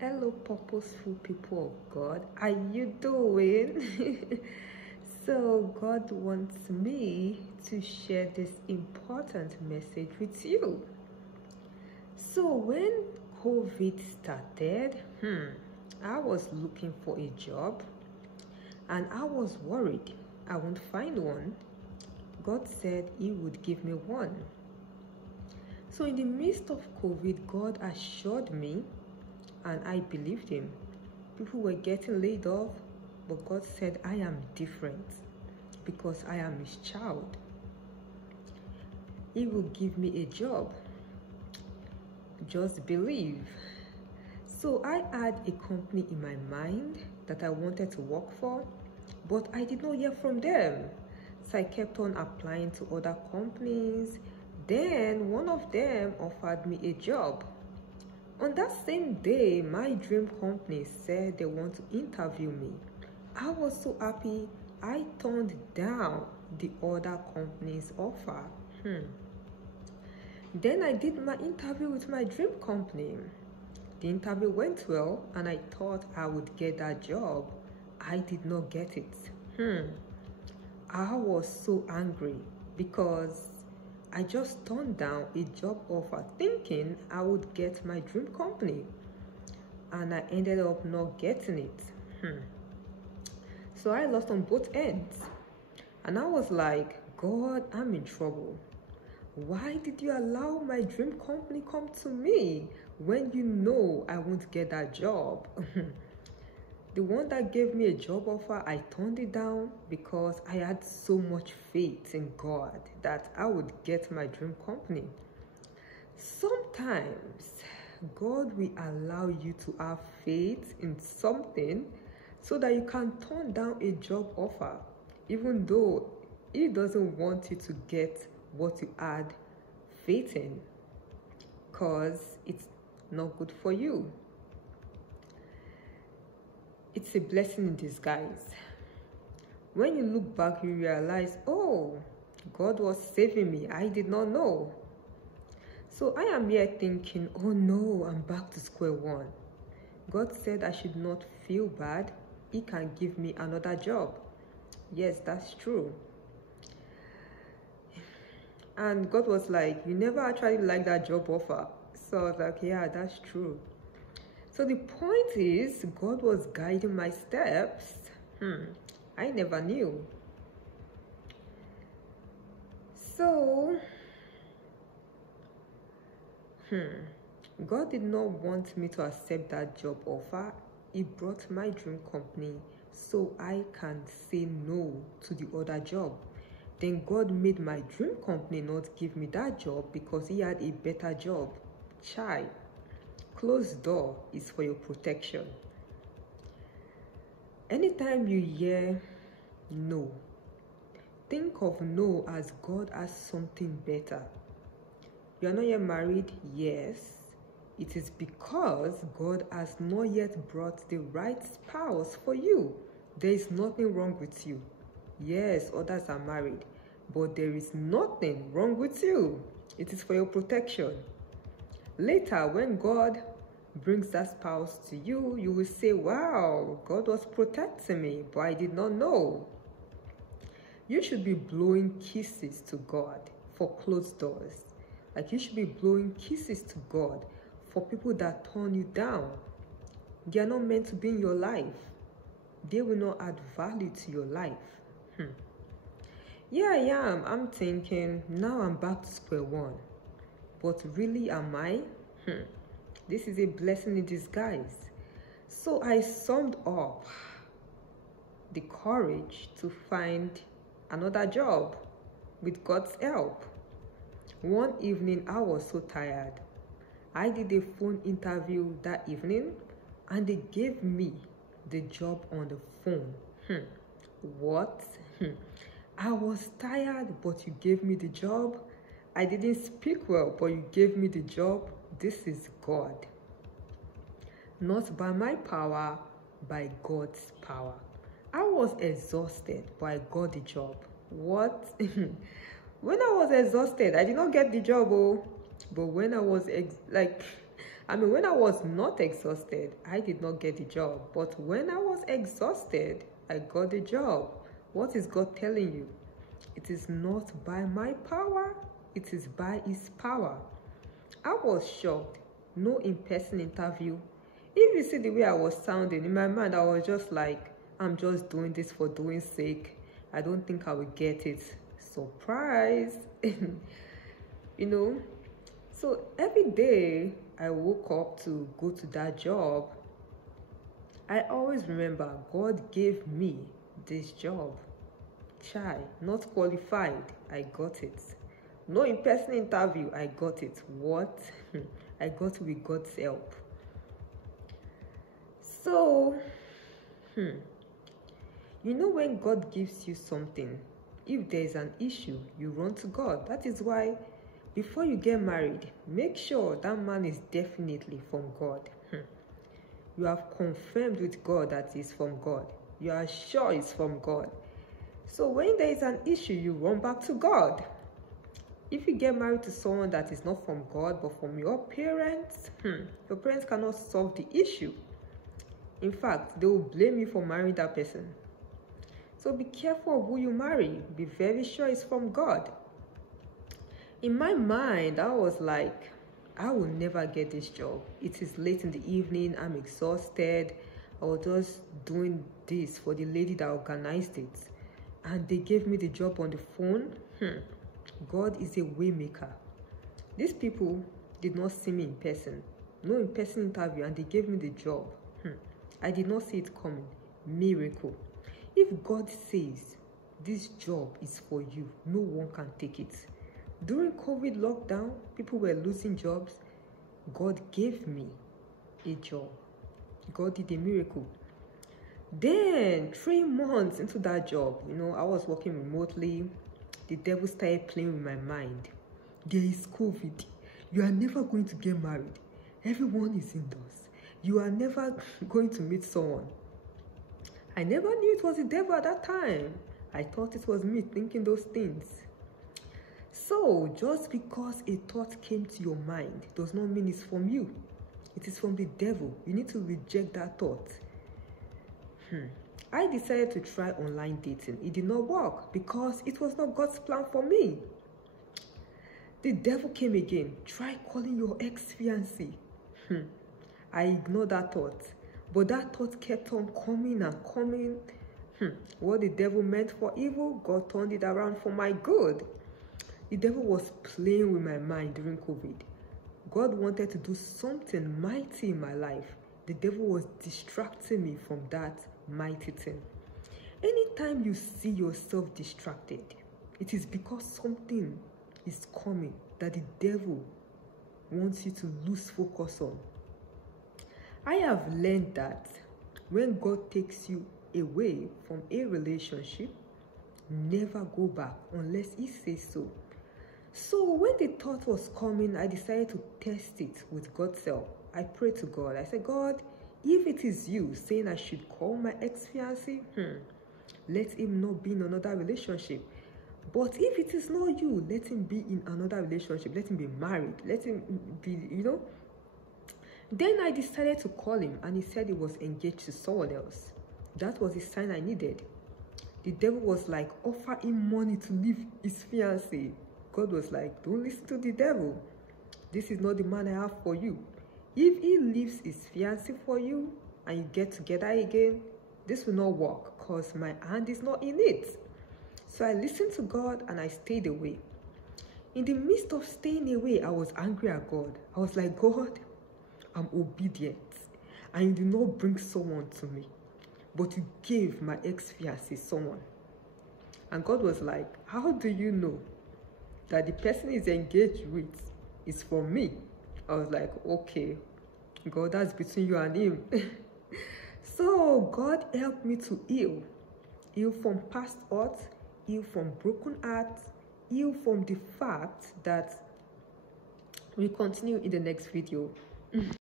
Hello, purposeful people of God. How you doing? So God wants me to share this important message with you. So when COVID started, I was looking for a job and I was worried I won't find one. God said He would give me one. So in the midst of COVID, God assured me, and I believed Him. People were getting laid off, but God said, I am different because I am His child. He will give me a job. Just believe. So I had a company in my mind that I wanted to work for, but I did not hear from them. So I kept on applying to other companies. Then one of them offered me a job. On that same day, my dream company said they want to interview me. I was so happy, I turned down the other company's offer. Then I did my interview with my dream company. The interview went well and I thought I would get that job. I did not get it. I was so angry because I just turned down a job offer thinking I would get my dream company, and I ended up not getting it. So I lost on both ends, and I was like, God, I'm in trouble. Why did you allow my dream company come to me when you know I won't get that job? The one that gave me a job offer, I turned it down because I had so much faith in God that I would get my dream company. Sometimes God will allow you to have faith in something so that you can turn down a job offer, even though He doesn't want you to get what you had faith in, because it's not good for you. It's a blessing in disguise. When you look back, you realize, oh, God was saving me. I did not know. So I am here thinking, oh no, I'm back to square one. God said I should not feel bad. He can give me another job. Yes, that's true. And God was like, you never actually liked that job offer. So I was like, yeah, that's true. So the point is, God was guiding my steps. I never knew. So, God did not want me to accept that job offer. He brought my dream company so I can say no to the other job. Then God made my dream company not give me that job because He had a better job. Child. Closed door is for your protection. Anytime you hear no, think of no as God has something better. You are not yet married? Yes. It is because God has not yet brought the right spouse for you. There is nothing wrong with you. Yes, others are married, but there is nothing wrong with you. It is for your protection. Later, when God brings that spouse to you, you will say, wow, God was protecting me, but I did not know. You should be blowing kisses to God for closed doors. Like you should be blowing kisses to God for people that turn you down. They are not meant to be in your life. They will not add value to your life. Yeah, I am. I'm thinking, now I'm back to square one. But really, am I? This is a blessing in disguise. So I summed up the courage to find another job with God's help. One evening, I was so tired. I did a phone interview that evening and they gave me the job on the phone. What? I was tired, but you gave me the job. I didn't speak well, but you gave me the job. This is God. Not by my power, by God's power. I was exhausted, but I got the job. What? When I was exhausted, I did not get the job, but when I was I mean, when I was not exhausted, I did not get the job. But when I was exhausted, I got the job. What is God telling you? It is not by my power, it is by His power. I was shocked. No in-person interview. If you see the way I was sounding, in my mind, I was just like, I'm just doing this for doing sake. I don't think I will get it. Surprise! You know? So every day I woke up to go to that job, I always remember God gave me this job. Chai, not qualified, I got it. No in-person interview, I got it. What? I got it with God's help. So, you know, when God gives you something, if there is an issue, you run to God. That is why before you get married, make sure that man is definitely from God. You have confirmed with God that it's from God. You are sure it's from God. So when there is an issue, you run back to God. If you get married to someone that is not from God, but from your parents, your parents cannot solve the issue. In fact, they will blame you for marrying that person. So be careful of who you marry. Be very sure it's from God. In my mind, I was like, I will never get this job. It is late in the evening. I'm exhausted. I was just doing this for the lady that organized it. And they gave me the job on the phone. God is a way maker. These people did not see me in person. No in-person interview, and they gave me the job. I did not see it coming. Miracle. If God says this job is for you, no one can take it. During COVID lockdown, people were losing jobs. God gave me a job. God did a miracle. Then 3 months into that job, you know, I was working remotely. The devil started playing with my mind. There is COVID. You are never going to get married. Everyone is indoors. You are never going to meet someone. I never knew it was the devil at that time. I thought it was me thinking those things. So, just because a thought came to your mind does not mean it's from you. It is from the devil. You need to reject that thought. I decided to try online dating. It did not work because it was not God's plan for me. The devil came again. Try calling your ex-fiancé. I ignored that thought. But that thought kept on coming and coming. What the devil meant for evil, God turned it around for my good. The devil was playing with my mind during COVID. God wanted to do something mighty in my life. The devil was distracting me from that mighty thing. Anytime you see yourself distracted, it is because something is coming that the devil wants you to lose focus on. I have learned that when God takes you away from a relationship, never go back unless He says so. So when the thought was coming, I decided to test it with God's help. I prayed to God. I said, God, if it is you saying I should call my ex-fiancé, let him not be in another relationship. But if it is not you, let him be in another relationship. Let him be married. Let him be, Then I decided to call him, and he said he was engaged to someone else. That was the sign I needed. The devil was like, offer him money to leave his fiancé. God was like, don't listen to the devil. This is not the man I have for you. If he leaves his fiancé for you and you get together again, this will not work because my hand is not in it. So I listened to God and I stayed away. In the midst of staying away, I was angry at God. I was like, God, I'm obedient. And you did not bring someone to me, but you gave my ex-fiancé someone. And God was like, how do you know that the person he's engaged with is for me? I was like, okay, God, that's between you and him. So God helped me to heal. Heal from past hurts, heal from broken hearts, heal from the fact that we continue in the next video.